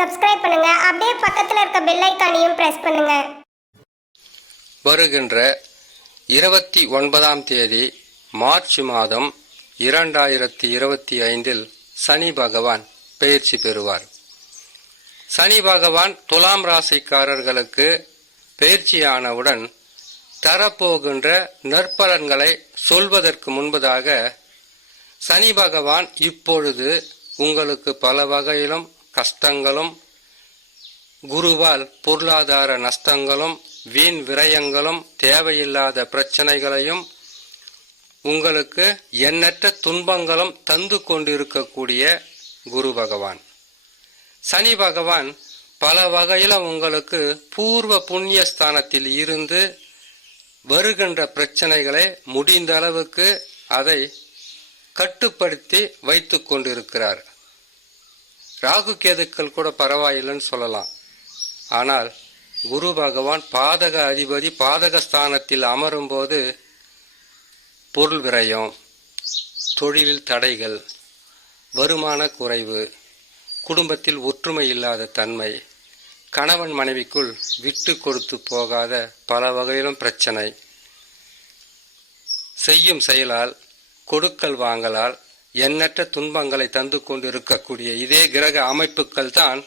Subscribe பண்ணுங்க. அப்படியே பக்கத்துல இருக்க பெல் ஐகானையும் பிரஸ் பண்ணுங்க. வருகின்ற 29ஆம் தேதி மார்ச் மாதம் 2025 சனி பகவான் பெயர்ச்சி பெறுவார். சனி பகவான் துலாம் ராசிக்காரர்களுக்கு பெயர்ச்சியானவுடன் தரப்போகின்ற நற்பலன்களை சொல்வதற்கு முன்பதாக சனி பகவான் இப்பொழுது உங்களுக்கு பல வகையிலும் கஷ்டங்களும், குருவால் பொருளாதார நஷ்டங்களும், வீண் விரயங்களும், தேவையில்லாத பிரச்சனைகளையும், உங்களுக்கு எண்ணற்ற துன்பங்களும் தந்து கொண்டிருக்கக்கூடிய குரு பகவான். சனி பகவான் பல வகையில உங்களுக்கு பூர்வ புண்ணிய ஸ்தானத்தில் இருந்து வருகின்ற பிரச்சனைகளை முடிந்த அளவுக்கு அதை கட்டுப்படுத்தி வைத்து கொண்டிருக்கிறார். ராகு கேதுக்கள் கூட பரவாயில்லைன்னு சொல்லலாம். ஆனால் குரு பகவான் பாதக அதிபதி பாதக ஸ்தானத்தில் அமரும் போது பொருள் விரயம், தொழிலில் தடைகள், வருமான குறைவு, குடும்பத்தில் ஒற்றுமை இல்லாத தன்மை, கணவன் மனைவிக்குள் விட்டு கொடுத்து போகாத பல வகையிலும் பிரச்சனை, செய்யும் செயலால் கொடுக்கல் வாங்கலால் எண்ணற்ற துன்பங்களை தந்து கொண்டிருக்கக்கூடிய இதே கிரக அமைப்புகள் தான்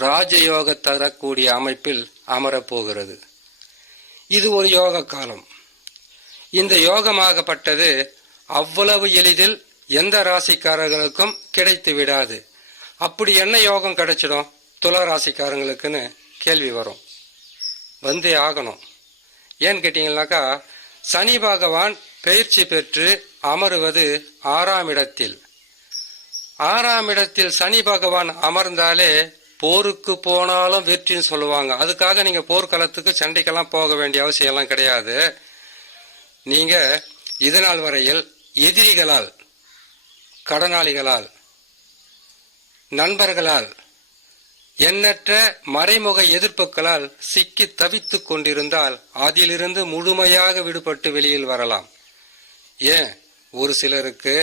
ராஜயோக தரக்கூடிய அமைப்பில் அமரப்போகிறது. இது ஒரு யோக காலம். இந்த யோகமாகப்பட்டது அவ்வளவு எளிதில் எந்த ராசிக்காரர்களுக்கும் கிடைத்து விடாது. அப்படி என்ன யோகம் கிடைச்சிடும் துலா ராசிக்காரங்களுக்குன்னு கேள்வி வரும். வந்தே ஆகணும். ஏன்னு கேட்டீங்கன்னாக்கா, சனி பகவான் பயிற்சி பெற்று அமருவது 6ஆம் இடத்தில். 6ஆம் இடத்தில் சனி பகவான் அமர்ந்தாலே போருக்கு போனாலும் வெற்றின்னு சொல்லுவாங்க. அதுக்காக நீங்க போர்க்களத்துக்கு சண்டைக்கெல்லாம் போக வேண்டிய அவசியம் எல்லாம் கிடையாது. நீங்க இதுநாள் வரையில் எதிரிகளால், கடனாளிகளால், நண்பர்களால், எண்ணற்ற மறைமுக எதிர்ப்புகளால் சிக்கி தவித்துக் கொண்டிருந்தால் அதிலிருந்து முழுமையாக விடுபட்டு வெளியில் வரலாம். ஏன், ஒரு சிலருக்கு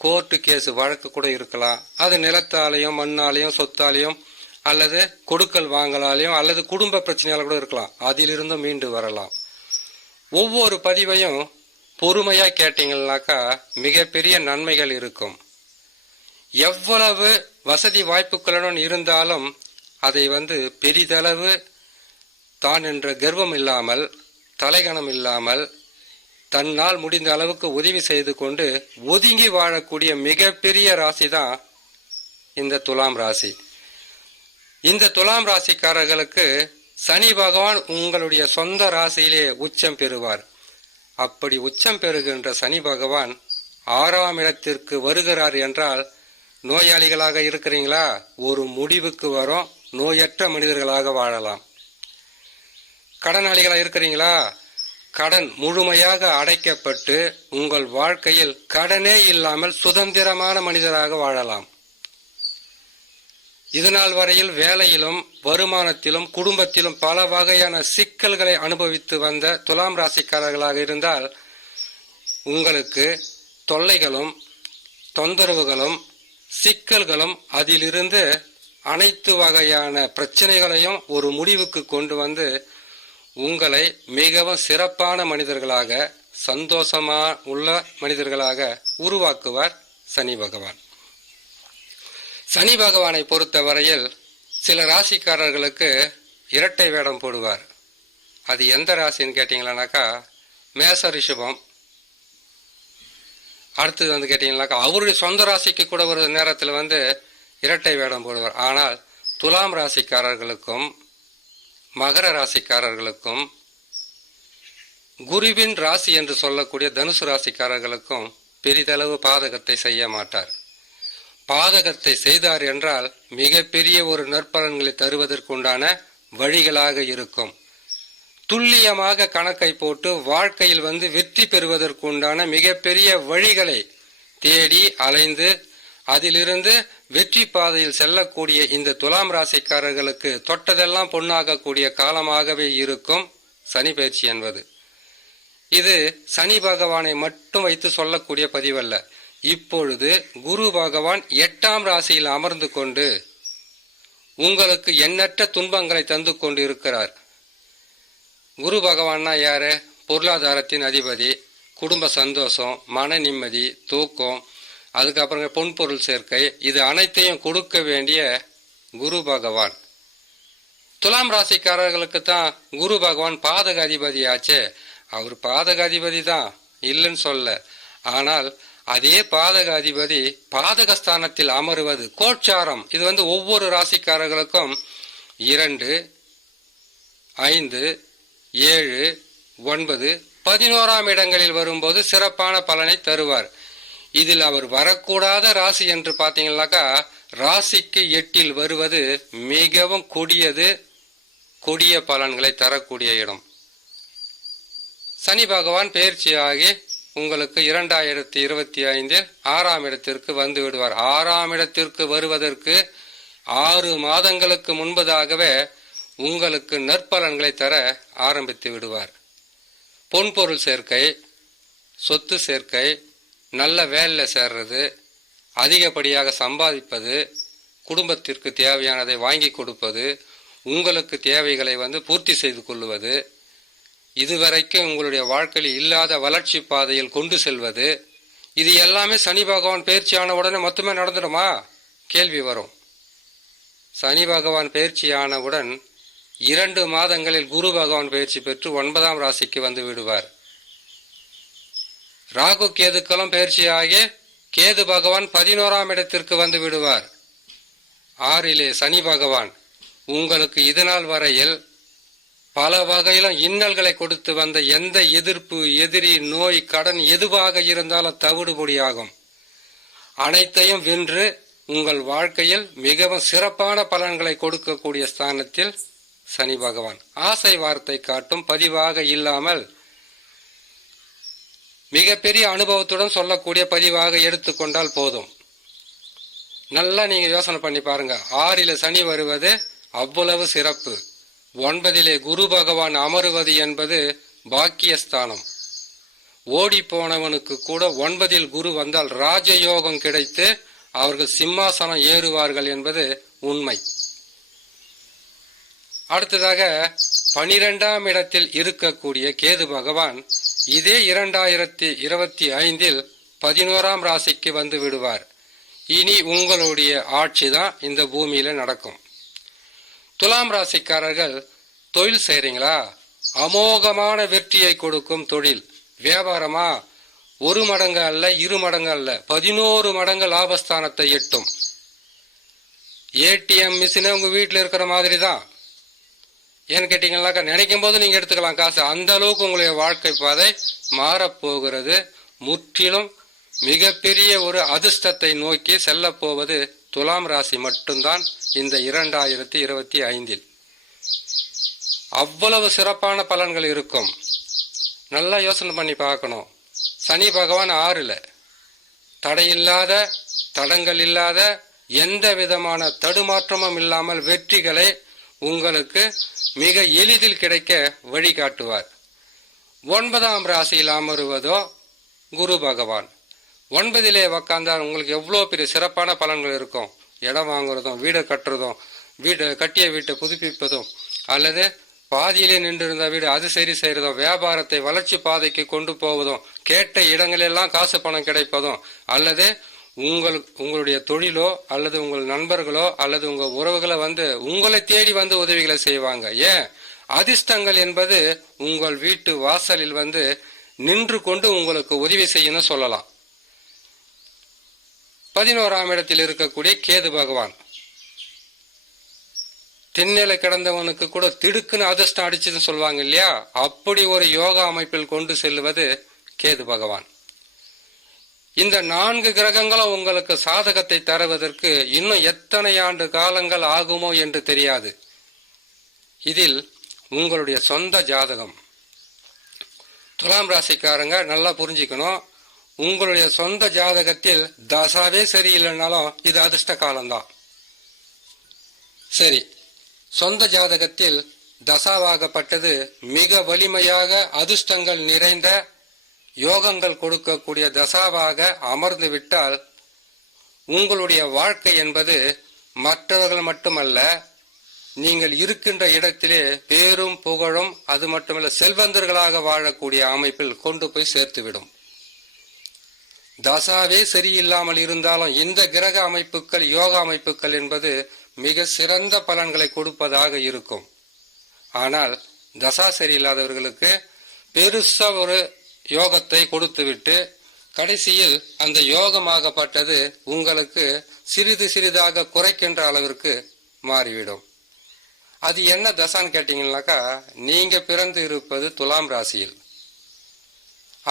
கோர்ட்டு கேஸ் வழக்கு கூட இருக்கலாம். அது நிலத்தாலையும் மண்ணாலையும் சொத்தாலையும் அல்லது கொடுக்கல் வாங்கலாலையும் அல்லது குடும்ப பிரச்சனையால கூட இருக்கலாம். அதிலிருந்து மீண்டு வரலாம். ஒவ்வொரு பதிவையும் பொறுமையா கேட்டீங்கன்னாக்கா மிகப்பெரிய நன்மைகள் இருக்கும். எவ்வளவு வசதி வாய்ப்புகளுடன் இருந்தாலும் அதை பெரிதளவு தான் என்ற கர்வம் இல்லாமல், தலைகணம் இல்லாமல், தன்னால் முடிந்த அளவுக்கு உதவி செய்து கொண்டு ஒதுங்கி வாழக்கூடிய மிகப்பெரிய ராசி தான் இந்த துலாம் ராசி. இந்த துலாம் ராசிக்காரர்களுக்கு சனி பகவான் உங்களுடைய சொந்த ராசியிலே உச்சம் பெறுவார். அப்படி உச்சம் பெறுகின்ற சனி பகவான் 6ஆம் இடத்திற்கு வருகிறார் என்றால், நோயாளிகளாக இருக்கிறீங்களா, ஒரு முடிவுக்கு வரும், நோயற்ற மனிதர்களாக வாழலாம். கடனாளிகளாக இருக்கிறீங்களா, கடன் முழுமையாக அடைக்கப்பட்டு உங்கள் வாழ்க்கையில் கடனே இல்லாமல் சுதந்திரமான மனிதராக வாழலாம். இதுநாள் வரையில் வேலையிலும் வருமானத்திலும் குடும்பத்திலும் பல வகையான சிக்கல்களை அனுபவித்து வந்த துலாம் ராசிக்காரர்களாக இருந்தால் உங்களுக்கு தொல்லைகளும் தொந்தரவுகளும் சிக்கல்களும் அதிலிருந்து அனைத்து வகையான பிரச்சனைகளையும் ஒரு முடிவுக்கு கொண்டு வந்து உங்களை மிகவும் சிறப்பான மனிதர்களாக, சந்தோஷமா உள்ள மனிதர்களாக உருவாக்குவார் சனி பகவான். சனி பகவானை பொறுத்த வரையில் சில ராசிக்காரர்களுக்கு இரட்டை வேடம் போடுவார். அது எந்த ராசின்னு கேட்டீங்களானாக்கா, மேச ரிஷபம். அடுத்தது கேட்டீங்கன்னாக்கா அவருடைய சொந்த ராசிக்கு கூட ஒரு நேரத்தில் இரட்டை வேடம் போடுவார். ஆனால் துலாம் ராசிக்காரர்களுக்கும் மகர ராசிக்காரர்களுக்கும் குருவின் ராசி என்று சொல்லக்கூடிய தனுசு ராசிக்காரர்களுக்கும் பெரிதளவு பாதகத்தை செய்ய மாட்டார். பாதகத்தை செய்தார் என்றால் மிகப்பெரிய ஒரு நற்பலன்களை தருவதற்குண்டான வழிகளாக இருக்கும். துல்லியமாக கணக்கை போட்டு வாழ்க்கையில் வெற்றி பெறுவதற்குண்டான மிகப்பெரிய வழிகளை தேடி அலைந்து அதிலிருந்து வெற்றி பாதையில் செல்லக்கூடிய இந்த துலாம் ராசிக்காரர்களுக்கு தொட்டதெல்லாம் பொன்னாகக்கூடிய காலமாகவே இருக்கும் சனி பயிற்சி என்பது. இது சனி பகவானை மட்டும் வைத்து சொல்லக்கூடிய பதிவல்ல. இப்பொழுது குரு பகவான் 8ஆம் ராசியில் அமர்ந்து கொண்டு உங்களுக்கு எண்ணற்ற துன்பங்களை தந்து கொண்டு இருக்கிறார். குரு பகவான்னா யாரு? பொருளாதாரத்தின் அதிபதி, குடும்ப சந்தோஷம், மன நிம்மதி, தூக்கம், அதுக்கப்புறம் பொன்பொருள் சேர்க்கை, இது அனைத்தையும் கொடுக்க வேண்டிய குரு பகவான். துலாம் ராசிக்காரர்களுக்கு தான் குரு பகவான் பாதக அதிபதி ஆச்சே. அவர் பாதக அதிபதி தான், இல்லைன்னு சொல்ல. ஆனால் அதே பாதக அதிபதி பாதகஸ்தானத்தில் அமருவது கோட்சாரம். இது ஒவ்வொரு ராசிக்காரர்களுக்கும் 2, 5, 7, 9, 11ஆம் இடங்களில் வரும்போது சிறப்பான பலனை தருவார். இதில் அவர் வரக்கூடாத ராசி என்று பார்த்தீங்கன்னாக்கா ராசிக்கு 8இல் வருவது மிகவும் கொடிய பலன்களை தரக்கூடிய இடம். சனி பகவான் பெயர்ச்சியாகி உங்களுக்கு 2025 6ஆம் இடத்திற்கு வந்து விடுவார். 6ஆம் இடத்திற்கு வருவதற்கு 6 மாதங்களுக்கு முன்பதாகவே உங்களுக்கு நற்பலன்களை தர ஆரம்பித்து விடுவார். பொன்பொருள் சேர்க்கை, சொத்து சேர்க்கை, நல்ல வேலையில் சேர்றது, அதிகப்படியாக சம்பாதிப்பது, குடும்பத்திற்கு தேவையானதை வாங்கி கொடுப்பது, உங்களுக்கு தேவைகளை பூர்த்தி செய்து கொள்வது, இதுவரைக்கும் உங்களுடைய வாழ்க்கையில் இல்லாத வளர்ச்சி பாதையில் கொண்டு செல்வது, இது எல்லாமே சனி பகவான் பயிற்சியான உடனே மொத்தமே நடந்துடுமா? கேள்வி வரும். சனி பகவான் பயிற்சியானவுடன் 2 மாதங்களில் குரு பகவான் பயிற்சி பெற்று 9ஆம் ராசிக்கு வந்து விடுவார். ராகு கேதுக்களும் பயிற்சியாகி கேது பகவான் 11ஆம் இடத்திற்கு வந்து விடுவார். 6இலே சனி பகவான் உங்களுக்கு இதுநாள் வரையில் பல வகையிலும் இன்னல்களை கொடுத்து வந்த எந்த எதிர்ப்பு, எதிரி, நோய், கடன் எதுவாக இருந்தாலும் தவிடுபொடியாகும். அனைத்தையும் வென்று உங்கள் வாழ்க்கையில் மிகவும் சிறப்பான பலன்களை கொடுக்கக்கூடிய ஸ்தானத்தில் சனி பகவான். ஆசை வார்த்தை காட்டும் பதிவாக இல்லாமல் மிகப்பெரிய அனுபவத்துடன் சொல்லக்கூடிய பதிவாக எடுத்துக்கொண்டால் போதும். நல்லா நீங்க யோசனை பண்ணி பாருங்க. 6இலே சனி வருவது அவ்வளவு சிறப்பு. 9இலே குரு பகவான் அமருவது என்பது பாக்கியஸ்தானம். ஓடி போனவனுக்கு கூட 9இல் குரு வந்தால் ராஜயோகம் கிடைத்து அவர்கள் சிம்மாசனம் ஏறுவார்கள் என்பது உண்மை. அடுத்ததாக 12ஆம் இடத்தில் இருக்கக்கூடிய கேது பகவான் இதே 2025 11ஆம் ராசிக்கு வந்து விடுவார். இனி உங்களுடைய ஆட்சி தான் இந்த பூமியில நடக்கும். துலாம் ராசிக்காரர்கள் தொழில் செய்றீங்களா? அமோகமான வெற்றியை கொடுக்கும் தொழில். வியாபாரமா? 1 மடங்கு அல்ல, 2 மடங்கு அல்ல, 11 மடங்கு லாபஸ்தானத்தை எட்டும். ஏடிஎம் மிஷினே உங்க வீட்டில் இருக்கிற மாதிரி தான். ஏன்னு கேட்டீங்கன்னாக்கா நினைக்கும் போது நீங்க எடுத்துக்கலாம் காசு. அந்த அளவுக்கு உங்களுடைய வாழ்க்கை பாதை மாறப்போகிறது. முற்றிலும் மிகப்பெரிய ஒரு அதிர்ஷ்டத்தை நோக்கி செல்ல போவது துலாம் ராசி மட்டும்தான் இந்த 2025. அவ்வளவு சிறப்பான பலன்கள் இருக்கும். நல்லா யோசனை பண்ணி பார்க்கணும். சனி பகவான் 6ல் தடையில்லாத, தடங்கள் இல்லாத, எந்த விதமான தடுமாற்றமும் இல்லாமல் வெற்றிகளை உங்களுக்கு மிக எளிதில் கிடைக்க வழிகாட்டுவார். 9ஆம் ராசியில் அமருவதோ குரு பகவான். 9இலே உக்காந்தால் உங்களுக்கு எவ்வளோ பெரிய சிறப்பான பலன்கள் இருக்கும். இடம் வாங்குறதும், வீடு கட்டுறதும், கட்டிய வீட்டை புதுப்பிப்பதும், அல்லது பாதியிலே நின்றிருந்த வீடு அது சரி செய்யறதும், வியாபாரத்தை வளர்ச்சி பாதைக்கு கொண்டு போவதும், கேட்ட இடங்களெல்லாம் காசு பணம் கிடைப்பதும், அல்லது உங்களுடைய தொழிலோ அல்லது உங்கள் நண்பர்களோ அல்லது உங்க உறவுகளை உங்களை தேடி உதவிகளை செய்வாங்க. ஏன்? அதிர்ஷ்டங்கள் என்பது உங்கள் வீட்டு வாசலில் நின்று கொண்டு உங்களுக்கு உதவி செய்யணும் சொல்லலாம். 11ஆம் இடத்தில் இருக்கக்கூடிய கேது பகவான் திண்ணையில கிடந்தவனுக்கு கூட திடுக்குன்னு அதிர்ஷ்டம் அடிச்சுன்னு சொல்லுவாங்க இல்லையா? அப்படி ஒரு யோகா அமைப்பில் கொண்டு செல்வது கேது பகவான். இந்த 4 கிரகங்களும் உங்களுக்கு சாதகத்தை தருவதற்கு இன்னும் எத்தனை ஆண்டு காலங்கள் ஆகுமோ என்று தெரியாது. இதில் உங்களுடைய சொந்த ஜாதகம். துலாம் ராசிக்காரங்க நல்லா புரிஞ்சுக்கணும். உங்களுடைய சொந்த ஜாதகத்தில் தசாவே சரியில்லைனாலும் இது அதிர்ஷ்ட காலம்தான். சரி, சொந்த ஜாதகத்தில் தசாவாகப்பட்டது மிக வலிமையாக அதிர்ஷ்டங்கள் நிறைந்த யோகங்கள் கொடுக்கக்கூடிய தசாவாக அமர்ந்து விட்டால் உங்களுடைய வாழ்க்கை என்பது மற்றவர்கள் மட்டுமல்ல, நீங்கள் இருக்கின்ற இடத்திலே பேரும் புகழும் அது மட்டுமல்ல செல்வந்தர்களாக வாழக்கூடிய அமைப்பில் கொண்டு போய் சேர்த்துவிடும். தசாவே சரியில்லாமல் இருந்தாலும் இந்த கிரக அமைப்புகள், யோகா அமைப்புகள் என்பது மிக சிறந்த பலன்களை கொடுப்பதாக இருக்கும். ஆனால் தசா சரியில்லாதவர்களுக்கு பெருசா ஒரு யோகத்தை கொடுத்துவிட்டு கடைசியில் அந்த யோகமாகப்பட்டது உங்களுக்கு சிறிது சிறிதாக குறைக்கின்ற அளவிற்கு மாறிவிடும். அது என்ன தசான்னு கேட்டீங்கன்னாக்கா, நீங்க பிறந்து இருப்பது துலாம் ராசியில்.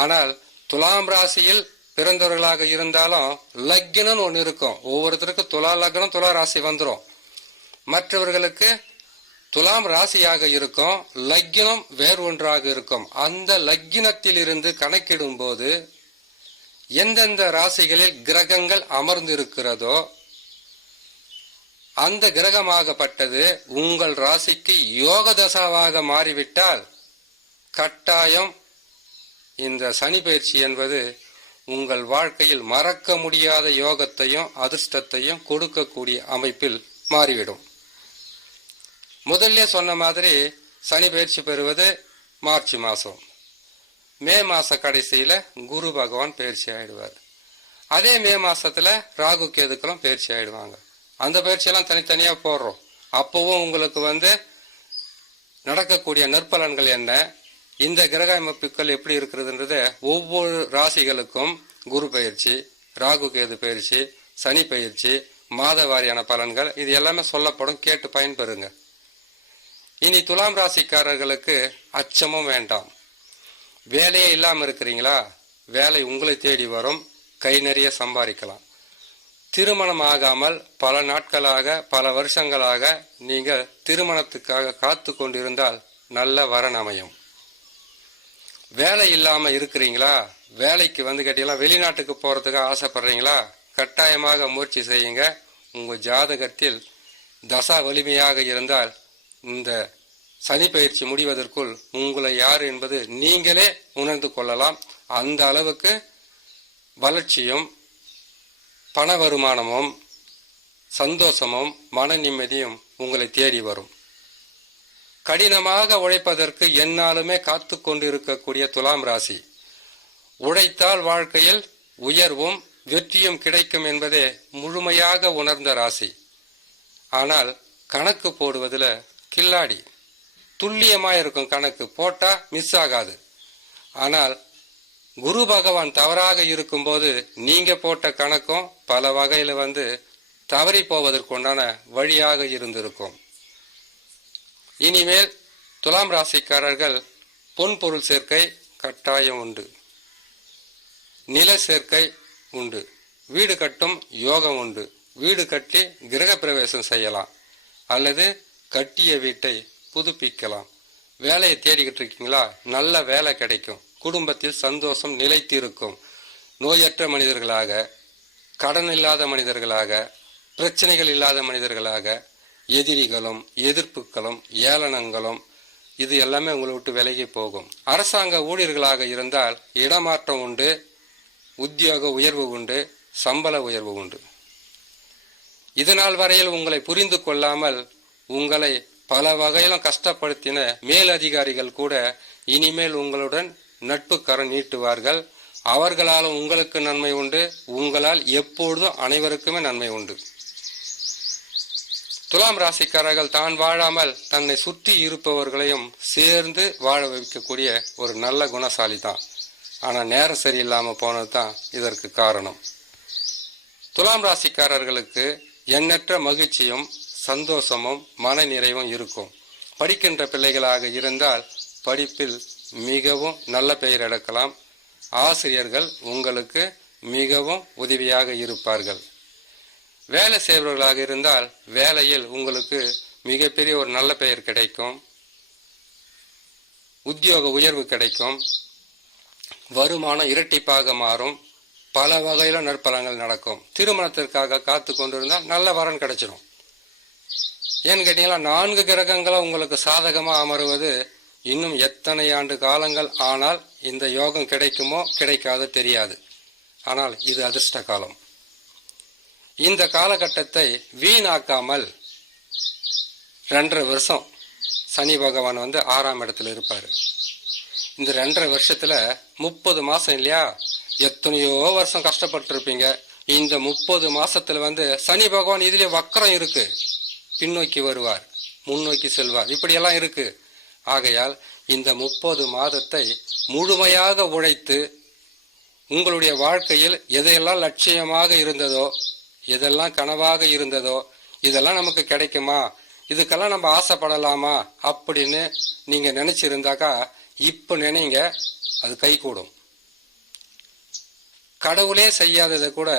ஆனால் துலாம் ராசியில் பிறந்தவர்களாக இருந்தாலும் லக்னம்னு ஒன்று இருக்கும். ஒவ்வொருத்தருக்கும் துலா லக்னம் துலா ராசி வந்துடும். மற்றவர்களுக்கு துலாம் ராசியாக இருக்கும், லக்னம் வேறு ஒன்றாக இருக்கும். அந்த லக்னத்தில் இருந்து கணக்கிடும் போது எந்தெந்த ராசிகளில் கிரகங்கள் அமர்ந்திருக்கிறதோ அந்த கிரகமாகப்பட்டது உங்கள் ராசிக்கு யோக தசாவாக மாறிவிட்டால் கட்டாயம் இந்த சனி பயிற்சி என்பது உங்கள் வாழ்க்கையில் மறக்க முடியாத யோகத்தையும் அதிர்ஷ்டத்தையும் கொடுக்கக்கூடிய அமைப்பில் மாறிவிடும். முதல்ல சொன்ன மாதிரி சனி பயிற்சி பெறுவது மார்ச் மாதம். மே மாச கடைசியில குரு பகவான் பயிற்சி ஆயிடுவார். அதே மே மாசத்துல ராகு கேதுக்களும் பயிற்சி ஆயிடுவாங்க. அந்த பயிற்சியெல்லாம் தனித்தனியா போடுறோம். அப்பவும் உங்களுக்கு நடக்கக்கூடிய நற்பலன்கள் என்ன, இந்த கிரக அமைப்புகள் எப்படி இருக்கிறதுன்றத ஒவ்வொரு ராசிகளுக்கும் குரு பயிற்சி, ராகு கேது பயிற்சி, சனி பயிற்சி, மாத வாரியான பலன்கள் இது எல்லாமே சொல்லப்படும். கேட்டு பயன்பெறுங்க. இனி துலாம் ராசிக்காரர்களுக்கு அச்சமும் வேண்டாம். வேலையே இல்லாம இருக்கிறீங்களா? வேலை உங்களை தேடி வரும். கை நிறைய சம்பாதிக்கலாம். திருமணம் ஆகாமல் பல நாட்களாக பல வருஷங்களாக நீங்கள் திருமணத்துக்காக காத்து கொண்டிருந்தால் நல்ல வரன் அமையும். வேலை இல்லாம இருக்கிறீங்களா? வேலைக்கு கேட்டீங்களா, வெளிநாட்டுக்கு போறதுக்கு ஆசைப்படுறீங்களா? கட்டாயமாக முயற்சி செய்யுங்க. உங்க ஜாதகத்தில் தசா வலிமையாக இருந்தால் இந்த சனி பயிற்சி முடிவதற்குள் உங்களை யார் என்பது நீங்களே உணர்ந்து கொள்ளலாம். அந்த அளவுக்கு வளர்ச்சியும் பண வருமானமும் சந்தோஷமும் மன நிம்மதியும் உங்களை தேடி வரும். கடினமாக உழைப்பதற்கு எந்நாளுமே காத்து கொண்டிருக்கக்கூடிய துலாம் ராசி, உழைத்தால் வாழ்க்கையில் உயர்வும் வெற்றியும் கிடைக்கும் என்பதே முழுமையாக உணர்ந்த ராசி. ஆனால் கணக்கு போடுவதில் கில்லாடி, துல்லியமா இருக்கும். கணக்கு போட்டா மிஸ் ஆகாது. ஆனால் குரு பகவான் தவறாக இருக்கும்போது நீங்க போட்ட கணக்கும் பல வகையில தவறி போவதற்குண்டான வழியாக இருந்திருக்கும். இனிமேல் துலாம் ராசிக்காரர்கள் பொன் பொருள் சேர்க்கை கட்டாயம் உண்டு, நில சேர்க்கை உண்டு, வீடு கட்டும் யோகம் உண்டு. வீடு கட்டி கிரக பிரவேசம் செய்யலாம் அல்லது கட்டிய வீட்டை புதுப்பிக்கலாம். வேலையை தேடிக்கிட்டு இருக்கீங்களா? நல்ல வேலை கிடைக்கும். குடும்பத்தில் சந்தோஷம் நிலைத்து இருக்கும். நோயற்ற மனிதர்களாக, கடன் இல்லாத மனிதர்களாக, பிரச்சனைகள் இல்லாத மனிதர்களாக, எதிரிகளும் எதிர்ப்புகளும் ஏளனங்களும் இது எல்லாமே உங்களை விட்டு விலகி போகும். அரசாங்க ஊழியர்களாக இருந்தால் இடமாற்றம் உண்டு, உத்தியோக உயர்வு உண்டு, சம்பள உயர்வு உண்டு. இதனால் வரையில் உங்களை புரிந்து கொள்ளாமல் உங்களை பல வகையிலும் கஷ்டப்படுத்தின மேலதிகாரிகள் கூட இனிமேல் உங்களுடன் நட்பு கரம் நீட்டுவார்கள். அவர்களாலும் உங்களுக்கு நன்மை உண்டு, உங்களால் எப்பொழுதும் அனைவருக்குமே நன்மை உண்டு. துலாம் ராசிக்காரர்கள் தான் வாழாமல் தன்னை சுற்றி இருப்பவர்களையும் சேர்ந்து வாழ வைக்கக்கூடிய ஒரு நல்ல குணசாலி தான். ஆனா நேரம் சரியில்லாம போனது தான் இதற்கு காரணம். துலாம் ராசிக்காரர்களுக்கு எண்ணற்ற மகிழ்ச்சியும் சந்தோஷமும் மன நிறைவும் இருக்கும். படிக்கின்ற பிள்ளைகளாக இருந்தால் படிப்பில் மிகவும் நல்ல பெயர் எடுக்கலாம். ஆசிரியர்கள் உங்களுக்கு மிகவும் உதவியாக இருப்பார்கள். வேலை செய்பவர்களாக இருந்தால் வேலையில் உங்களுக்கு மிகப்பெரிய ஒரு நல்ல பெயர் கிடைக்கும். உத்தியோக உயர்வு கிடைக்கும். வருமானம் இரட்டிப்பாக மாறும். பல வகையில நற்பலங்கள் நடக்கும். திருமணத்திற்காக காத்து கொண்டிருந்தால் நல்ல வரன் கிடைச்சிடும். ஏன்னு கேட்டீங்களா, 4 கிரகங்களும் உங்களுக்கு சாதகமா அமருவது இன்னும் எத்தனை ஆண்டு காலங்கள் ஆனால் இந்த யோகம் கிடைக்குமோ கிடைக்காதோ தெரியாது. ஆனால் இது அதிர்ஷ்ட காலம். இந்த காலகட்டத்தை வீணாக்காமல் 2.5 வருஷம் சனி பகவான் 6ஆம் இடத்துல இருப்பார். இந்த 2.5 வருஷத்துல 30 மாசம் இல்லையா, எத்தனையோ வருஷம் கஷ்டப்பட்டிருப்பீங்க. இந்த 30 மாசத்துல சனி பகவான் இதுலயே வக்கரம் இருக்கு, பின்னோக்கி வருவார், முன்னோக்கி செல்வார், இப்படியெல்லாம் இருக்கு. ஆகையால் இந்த 30 மாதத்தை முழுமையாக உழைத்து உங்களுடைய வாழ்க்கையில் எதையெல்லாம் லட்சியமாக இருந்ததோ, எதெல்லாம் கனவாக இருந்ததோ, இதெல்லாம் நமக்கு கிடைக்குமா, இதுக்கெல்லாம் நம்ம ஆசைப்படலாமா அப்படின்னு நீங்க நினைச்சிருந்தாக்கா இப்ப நினைங்க, அது கைகூடும். கடவுளே செய்யாததை கூட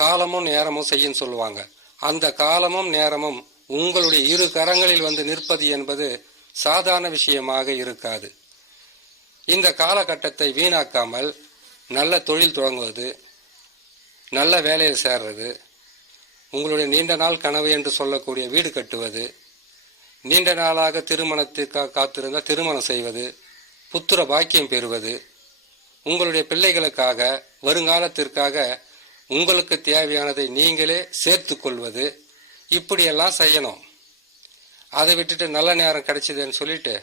காலமும் நேரமும் செய்யும் சொல்லுவாங்க. அந்த காலமும் நேரமும் உங்களுடைய 2 கரங்களில் நிற்பது என்பது சாதாரண விஷயமாக இருக்காது. இந்த காலகட்டத்தை வீணாக்காமல் நல்ல தொழில் தொடங்குவது, நல்ல வேலையில் சேர்றது, உங்களுடைய நீண்ட நாள் கனவு என்று சொல்லக்கூடிய வீடு கட்டுவது, நீண்ட நாளாக திருமணத்திற்காக காத்திருந்தால் திருமணம் செய்வது, புத்திர பாக்கியம் பெறுவது, உங்களுடைய பிள்ளைகளுக்காக வருங்காலத்திற்காக உங்களுக்கு தேவையானதை நீங்களே சேர்த்து கொள்வது, இப்படியெல்லாம் செய்யணும். அதை விட்டுட்டு நல்ல நேரம் கிடைச்சதுன்னு சொல்லிட்டு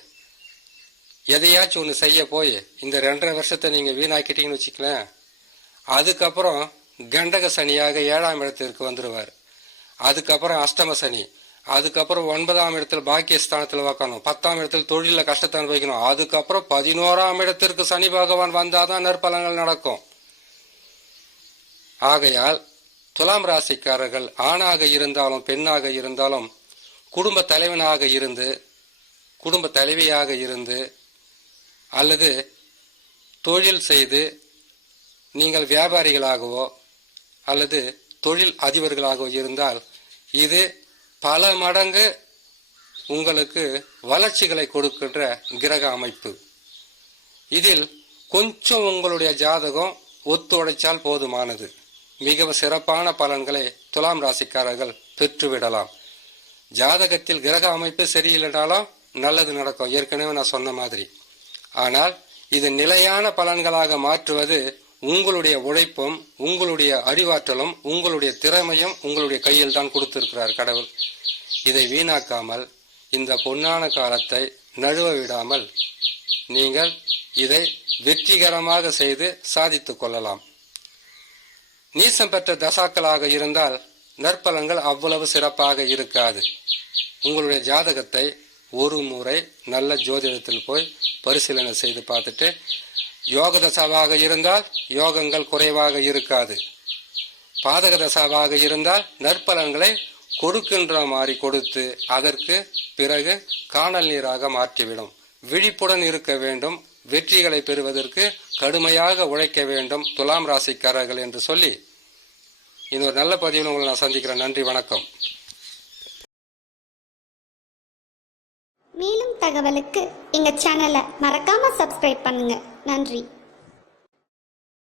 எதையாச்சும் ஒன்று செய்ய போய் இந்த 2.5 வருஷத்தை நீங்க வீணாக்கிட்டீங்கன்னு வச்சுக்கலாம். அதுக்கப்புறம் கண்டக சனியாக 7ஆம் இடத்திற்கு வந்துடுவார். அதுக்கப்புறம் அஷ்டம சனி, அதுக்கப்புறம் 9ஆம் இடத்துல பாக்கியஸ்தானத்தில் வைக்கணும், 10ஆம் இடத்துல தொழில கஷ்டத்தை அனுபவிக்கணும், அதுக்கப்புறம் 11ஆம் இடத்திற்கு சனி பகவான் வந்தாதான் நற்பலன்கள் நடக்கும். ஆகையால் துலாம் ராசிக்காரர்கள் ஆணாக இருந்தாலும் பெண்ணாக இருந்தாலும் குடும்ப தலைவனாக இருந்து, குடும்ப தலைவியாக இருந்து, அல்லது தொழில் செய்து நீங்கள் வியாபாரிகளாகவோ அல்லது தொழில் அதிபர்களாகவோ இருந்தால் இது பல மடங்கு உங்களுக்கு வளர்ச்சிகளை கொடுக்கின்ற கிரக அமைப்பு. இதில் கொஞ்சம் உங்களுடைய ஜாதகம் ஒத்துழைச்சால் போதுமானது. மிகவும் சிறப்பான பலன்களை துலாம் ராசிக்காரர்கள் பெற்றுவிடலாம். ஜாதகத்தில் கிரக அமைப்பு சரியில்லைனாலும் நல்லது நடக்கும், ஏற்கனவே நான் சொன்ன மாதிரி. ஆனால் இது நிலையான பலன்களாக மாற்றுவது உங்களுடைய உழைப்பும் உங்களுடைய அறிவாற்றலும் உங்களுடைய திறமையும் உங்களுடைய கையில் தான் கொடுத்திருக்கிறார் கடவுள். இதை வீணாக்காமல் இந்த பொன்னான காலத்தை நழுவ விடாமல் நீங்கள் இதை வெற்றிகரமாக செய்து சாதித்துக் கொள்ளலாம். நீசம் பெற்ற தசாக்களாக இருந்தால் நற்பலன்கள் அவ்வளவு சிறப்பாக இருக்காது. உங்களுடைய ஜாதகத்தை ஒரு முறை நல்ல ஜோதிடத்தில் போய் பரிசீலனை செய்து பார்த்துட்டு, யோக தசாவாக இருந்தால் யோகங்கள் குறைவாக இருக்காது, பாதக தசாவாக இருந்தால் நற்பலன்களை கொடுக்கின்ற மாதிரி கொடுத்து அதற்கு பிறகு காணல் நீராக மாற்றிவிடும். விழிப்புடன் இருக்க வேண்டும், வெற்றிகளை பெறுவதற்கு கடுமையாக உழைக்க வேண்டும் துலாம் ராசிக்காரர்கள் என்று சொல்லி இன்னொரு நல்ல பதிவில் உங்களை நான் சந்திக்கிறேன். நன்றி, வணக்கம். மேலும் தகவலுக்கு எங்க சேனலை மறக்காம சப்ஸ்கிரைப் பண்ணுங்க. நன்றி.